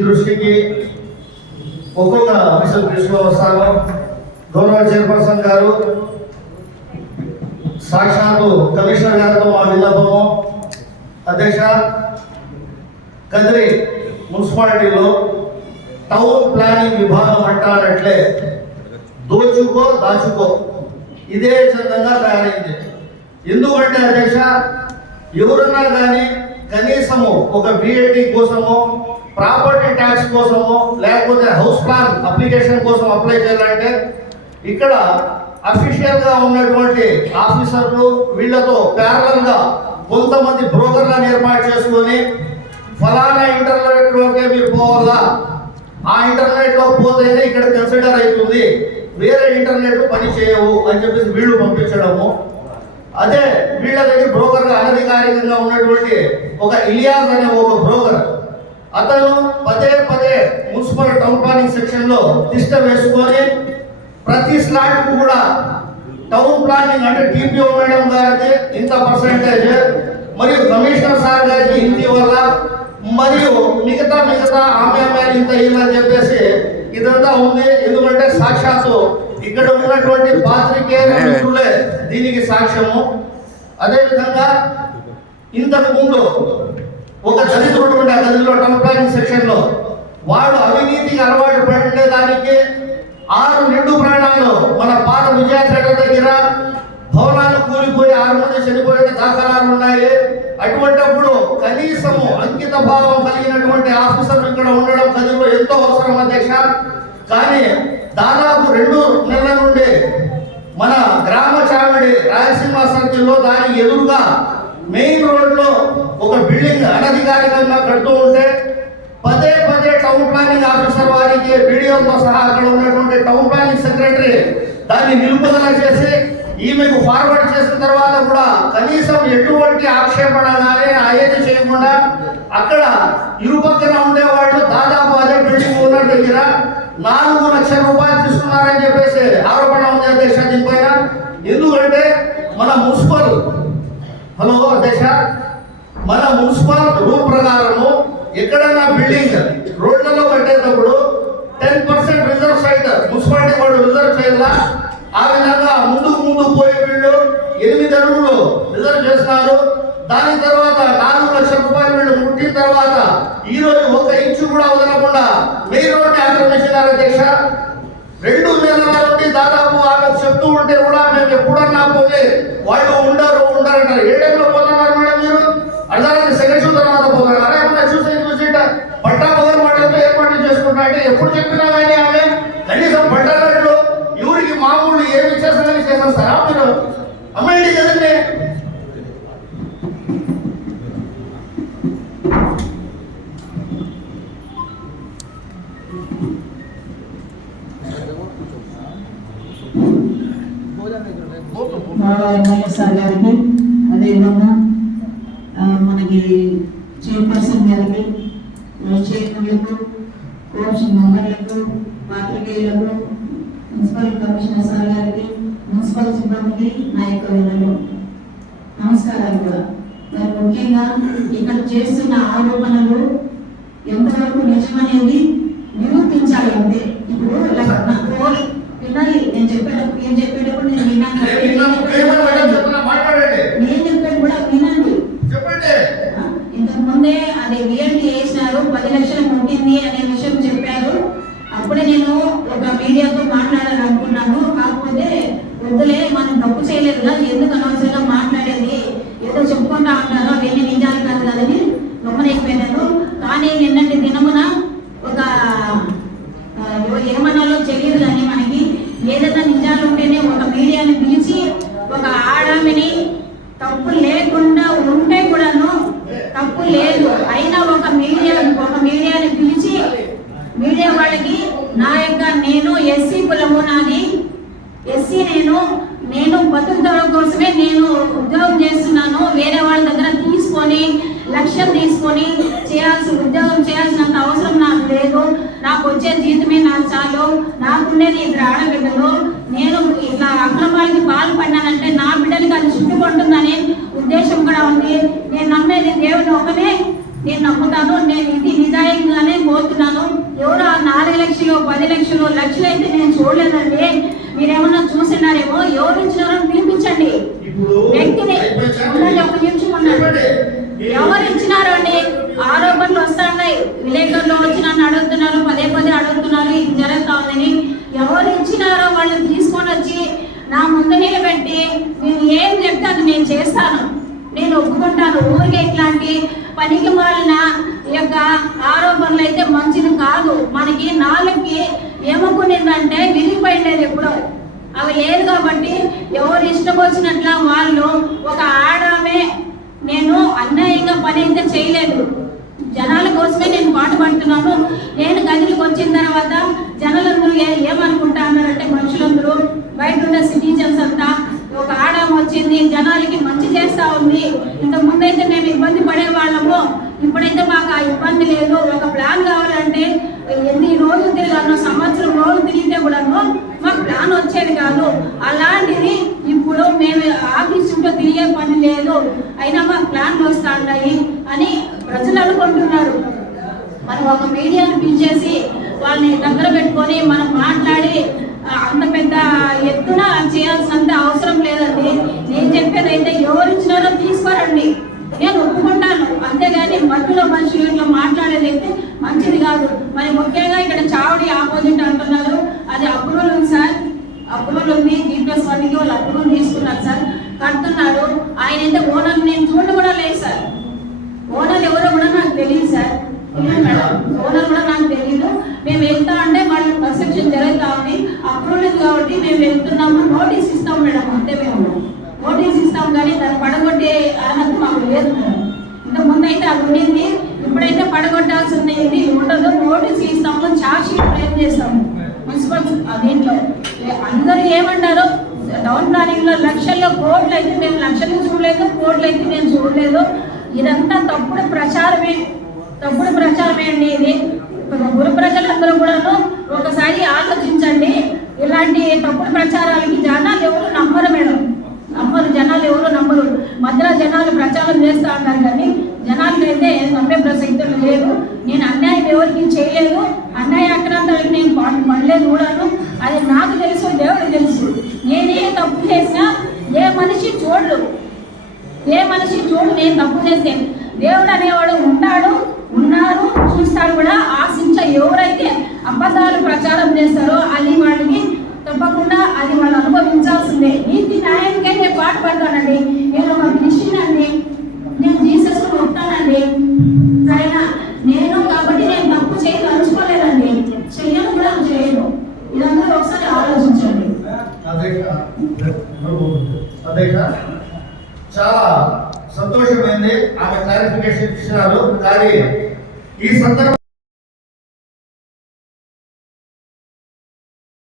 దృష్టికి ఒక్కొక్క అంశం తీసుకుని వస్తాను. గౌరవ చైర్పర్సన్ గారు సాక్షాత్తు కమిషనర్ గారితో మా విన్నపము అధ్యక్ష కదిరి మున్సిపాలిటీలో టౌన్ ప్లానింగ్ విభాగం అంటారట్లే. దోచుకో దాచుకో. ఇదే చందంగా తయారైంది. ఎందుకంటే అధ్యక్ష ఎవరన్నా కానీ కనీసము ఒక బిఏటి కోసము ప్రాపర్టీ ట్యాక్స్ కోసము లేకపోతే హౌస్ ప్లాన్ అప్లికేషన్ కోసం అప్లై చేయాలంటే ఇక్కడ అఫీషియల్గా ఉన్నటువంటి ఆఫీసర్లు వీళ్ళతో ప్యారలల్గా కొంతమంది బ్రోకర్లను ఏర్పాటు చేసుకొని ఫలానా ఇంటర్నెట్లోకే మీరు పోవాలా? ఆ ఇంటర్నెట్లో పోతేనే ఇక్కడ కన్సిడర్ అవుతుంది. వేరే ఇంటర్నెట్ పని చేయవు అని చెప్పేసి వీళ్ళు పంపించడము. అదే వీళ్ళ దగ్గర బ్రోకర్గా అనధికారికంగా ఉన్నటువంటి ఒక ఇలియాస్ అనే ఒక బ్రోకర్ అతను పదే పదే మున్సిపల్ టౌన్ ప్లానింగ్ సెక్షన్లో తిష్ట వేసుకొని ప్రతి స్లాట్ కూడా టౌన్ ప్లానింగ్ అంటే టీపీఓ మేడం గారికి ఇంత పర్సెంటేజ్ మరియు కమిషనర్ సార్ గారికి ఇంటి వల్ల మరియు మిగతా మిగతా ఆమె ఆమె ఇంత ఇవ్వాలని చెప్పేసి ఇదంతా ఉంది. ఎందుకంటే సాక్షాత్తు ఇక్కడ ఉన్నటువంటి పాత్రికేయ మిత్రులే దీనికి సాక్ష్యము. అదేవిధంగా ఇంతకు ముందు ఒక దళితుడు ఉండే ఆ గదిలో టౌన్ సెక్షన్లో వాడు అవినీతికి అలవాటు పడే దానికి ఆరు నిండు ప్రాణాలు మన పాత విజయ దగ్గర భవనాలు కూలిపోయి ఆరు మంది చనిపోయిన దాఖలాలు ఉన్నాయి. అటువంటప్పుడు కనీసము అంకిత భావం కలిగినటువంటి ఆఫీసర్లు ఇక్కడ ఉండడం కదిలో ఎంతో అవసరం అధ్యక్ష. కానీ దాదాపు రెండు నెలల నుండి మన గ్రామ చావిడి రాయలసీమ సర్కిల్లో దానికి ఎదురుగా మెయిన్ రోడ్లో ఒక బిల్డింగ్ అనధికారికంగా కడుతూ ఉంటే పదే పదే టౌన్ ప్లానింగ్ ఆఫీసర్ వారికి వీడియోతో సహా అక్కడ ఉన్నటువంటి టౌన్ ప్లానింగ్ సెక్రటరీ దాన్ని నిలుపుదల చేసి ఈమెకు ఫార్వర్డ్ చేసిన తర్వాత కూడా కనీసం ఎటువంటి ఆక్షేపణ కానీ అయ్యేది చేయకుండా అక్కడ ఇరుపక్కన ఉండేవాళ్ళు దాదాపు అదే బిల్డింగ్ ఓనర్ దగ్గర నాలుగు లక్షల రూపాయలు తీసుకున్నారని చెప్పేసి ఆరోపణ ఉంది అధ్యక్ష దీనిపైన. ఎందుకంటే మన మున్సిపల్ హలో అధ్యక్ష మన మున్సిపల్ రూల్ ప్రకారము ఎక్కడన్నా బిల్డింగ్ రోడ్లలో కట్టేటప్పుడు ten percent reserve site municipality వాళ్ళు రిజర్వ్ చేయాలా? ఆ విధంగా ముందుకు ముందు పోయే వీళ్ళు ఎనిమిది అడుగులు రిజర్వ్ చేస్తున్నారు. దాని తర్వాత నాలుగు లక్షల రూపాయలు వీళ్ళు ముట్టిన తర్వాత ఈ రోజు ఒక ఇంచు కూడా వదలకుండా మెయిన్ రోడ్ని ఆక్రమించినారు అధ్యక్ష. రెండు నెలల నుండి దాదాపు ఆమె చెప్తూ ఉంటే కూడా మేము ఎప్పుడన్నా పోతే వాళ్ళు ఉండరు. ఉండరు ఏ టైంలో పోతున్నారు మేడం మీరు? అర్ధరాత్రి సెకండ్ షూ తర్వాత పోతున్నారు అరే ఏమన్నా చూసి చూసి పట్టా పవర్ మాటలతో ఏర్పాట్లు చేసుకుంటా అంటే ఎప్పుడు చెప్పినా కానీ ఆమె కనీసం పట్టాలు ఎవరికి మామూలు ఏమి చేస్తారని సార్ మీరు. అమ్మాయి కదండి గౌరవ గారికి మనకి చైర్పర్సన్ గారికి చైర్మన్లకు కోర్స్ మెంబర్లకు పాత్రికేయులకు మున్సిపల్ కమిషనర్ సార్ గారికి మున్సిపల్ సిబ్బందికి నా యొక్క విధులు నమస్కారాలు కూడా. మరి ముఖ్యంగా ఇక్కడ చేస్తున్న ఆరోపణలు ఎంతవరకు నిజమనేది నిరూపించాలి అంతే ఇప్పుడు లైక్ నా కోరి వినాలి నేను చెప్పేటప్పుడు నేను చెప్పేటప్పుడు నేను విన్నాను నేను విన్నాను. పేపర్ మేడం చెప్తున్నా, మాట్లాడండి నేను చెప్పేది కూడా వినండి చెప్పండి ఇంతకు ముందే అది విఎండి వేసినారు పది లక్షలు ముట్టింది అనే విషయం చెప్పారు అప్పుడే నేను ఒక మీడియాతో మాట్లాడాలనుకున్నాను. కాకపోతే వద్దులే మనం తప్పు చేయలేదు కదా ఎందుకు అనవసరంగా మాట్లాడేది? ఏదో చెప్పుకుంటా ఉంటారు అవన్నీ నిజాలు కాదు కదని గమనైపోయినాను కానీ నిన్నటి దినమున ఒక ఆ, ఏమనాలో తెలియదు కానీ మనకి ఏదైనా నిజాలు ఉంటేనే ఒక మీడియాని పిలిచి ఒక ఆడామిని తప్పు లేకుండా ఉంటే కూడాను తప్పు లేదు అయినా ఒక మీడియా ఒక మీడియాని పిలిచి మీడియా వాళ్ళకి నా యొక్క నేను ఎస్సీ కులము నాది ఎస్సీ నేను నేను బతుకుదల కోసమే నేను ఉద్యోగం చేస్తున్నాను. వేరే వాళ్ళ దగ్గర తీసుకొని లక్ష్యం తీసుకొని చేయాల్సిన ఉద్యోగం చేయాల్సినంత అవసరం నాకు లేదు. నాకు వచ్చే జీతమే నాకు చాలు. నాకుండేది ఇద్దరు ఆడబిడ్డలు నేను ఇట్లా అక్రమాలకి పాల్పడినానంటే నా బిడ్డలకి అది చుట్టుకుంటుందనే ఉద్దేశం కూడా ఉంది. నేను నమ్మేది దేవుని ఒకనే నేను నమ్ముతాను. నేను ఇది నిజాయితీగానే పోతున్నాను. పది లక్షలు లక్షలు అయితే నేను చూడలేదండి మీరేమన్నా చూసినారేమో ఎవరు ఇచ్చినారో పిలిపించండి ఇప్పుడు వ్యక్తిని అయిపోయిందా? ఉండండి, ఒక నిమిషం ఉండండి. చెప్పండి. మీరు- ఎవరు ఇచ్చినారు అండి ఆరోపణలు వస్తున్నాయి విలేకరులు వచ్చి నన్ను అడుగుతున్నారు పదే పదే అడుగుతున్నారు ఇది జరుగుతా ఉందని ఎవరు ఇచ్చినారో వాళ్ళు తీసుకొని వచ్చి నా ముందు నిలబెట్టి నేను ఏం చెప్తే అది నేను చేస్తాను. నేను ఒప్పుకుంటాను. ఊరికే ఇట్లాంటి పనికి మాలిన ఈ యొక్క ఆరోపణలు అయితే మంచిది కాదు. మనకి నాలుగుకి ఏమనుకునేదంటే విరిగిపోయిండేది ఎప్పుడో. అవి లేదు కాబట్టి ఎవరు ఇష్టం వచ్చినట్ల వాళ్ళు ఒక ఆడామే. నేను అన్యాయంగా పని అయితే చేయలేదు. జనాల కోసమే నేను పాటుపడుతున్నాను నేను గదిలోకి వచ్చిన తర్వాత జనాలందరూ ఏమనుకుంటా అన్నారంటే మనుషులందరూ బయట ఉన్న సిటిజన్స్ అంతా ఒక ఆడామ వచ్చింది జనాలకి మంచి చేస్తా ఉంది. ఇంతకు ముందైతే మేము ఇబ్బంది పడేవాళ్ళము. ఇప్పుడైతే మాకు ఆ ఇబ్బంది లేదు. ఒక ప్లాన్ కావాలంటే ఎన్ని రోజులు తిరిగాను సంవత్సరం రోజులు తిరిగితే కూడాను మాకు ప్లాన్ వచ్చేది కాదు. అలాంటిది ఇప్పుడు మేము ఆఫీస్ చుట్టూ తిరిగే పని లేదు. అయినా మాకు ప్లాన్లు వస్తాయి అని ప్రజలు అనుకుంటున్నారు. మనం ఒక మీడియాను పిలిచేసి వాళ్ళని దగ్గర పెట్టుకొని మనం మాట్లాడి అంత పెద్ద ఎత్తున చేయాల్సినంత అవసరం లేదండి. నేను చెప్పేది అయితే ఎవరు ఇచ్చినారో తీసుకోరండి. నేను ఒప్పుకుంటాను. అంతేగాని మధ్యలో మనుషులు ఇట్లా మాట్లాడేది అయితే మంచిది కాదు. మరి ముఖ్యంగా ఇక్కడ చావడి ఆపోజిట్ అంటున్నారు. అది అప్రూవల్ ఉంది సార్. అప్రూవల్ ఉంది. జీ ప్లస్ వన్కి వాళ్ళు అప్రూవల్ తీసుకున్నారు సార్. కడుతున్నారు. ఆయన అయితే ఓనర్ నేను చూడ కూడా లేదు సార్. ఓనర్ ఎవరో కూడా నాకు తెలియదు సార్. మేడం. ఓనర్ కూడా నాకు తెలియదు. మేము వెళ్తా అంటే వాళ్ళు కన్స్ట్రక్షన్ జరుగుతా ఉంది. కాబట్టి మేము వెళ్తున్నాము. నోటీస్ ఇస్తాం మేడం అంతే మేము. నోటీస్ ఇస్తాం కానీ దాన్ని పడగొట్టే అర్హత మాకు లేదు మేడం. ఇంతకు ముందు అయితే అది ఉండింది. ఇప్పుడైతే పడగొట్టాల్సి ఉంది ఉండదు. నోటీస్ ఇస్తాము. చార్జ్ షీట్ చేస్తాము. మున్సిపల్ దీంట్లో ఏ- అందరూ ఏమంటారు టౌన్ ప్లానింగ్లో లక్షల్లో కోట్లు అయితే మేము లక్షలు చూడలేదు. కోట్లు అయితే నేను చూడలేదు. ఇదంతా తప్పుడు ప్రచారమే. తప్పుడు ప్రచారమే అండి ఇది గురు ప్రజలందరూ కూడాను ఒకసారి ఆలోచించండి ఇలాంటి తప్పుడు ప్రచారాలకి జనాలు ఎవరు నమ్మరు మేడం నమ్మరు జనాలు ఎవరు నమ్మరు మధ్యలో జనాలు ప్రచారం చేస్తా ఉంటారు కానీ జనాలకి అయితే నమ్మే ప్రసక్తి లేదు నేను అన్యాయం ఎవరికి చేయలేదు అన్యాయ అక్రాంతాలకు నేను పాటు పడలేదు కూడాను. అది నాకు తెలుసు దేవుడికి తెలుసు. నేనే తప్పు చేసినా ఏ మనిషి చూడడు. ఏ మనిషి చూడు నేను తప్పు చేస్తే దేవుడు అనేవాడు ఉంటాడు ఉన్నారు చూస్తాడు కూడా ఆశించ ఎవరైతే అబద్ధాలు ప్రచారం చేస్తారో అది వాళ్ళకి తప్పకుండా అది వాళ్ళు అనుభవించాల్సిందే. నీతి న్యాయానికైతే నేను పాటుపడతానండి నేను ఒక క్రిస్టియన్ అండి నేను జీసస్ ఉంటానండి సరేనా నేను కాబట్టి నేను తప్పు చేయదలుచుకోలేదండి చెయ్యను కూడా చేయను ఇదంతా ఒకసారి ఆలోచించండి అధ్యక్ష అధ్యక్ష చాలా సంతోషమైంది. ఆమె క్లారిఫికేషన్ ఇచ్చినారు. కానీ ఈ సందర్భం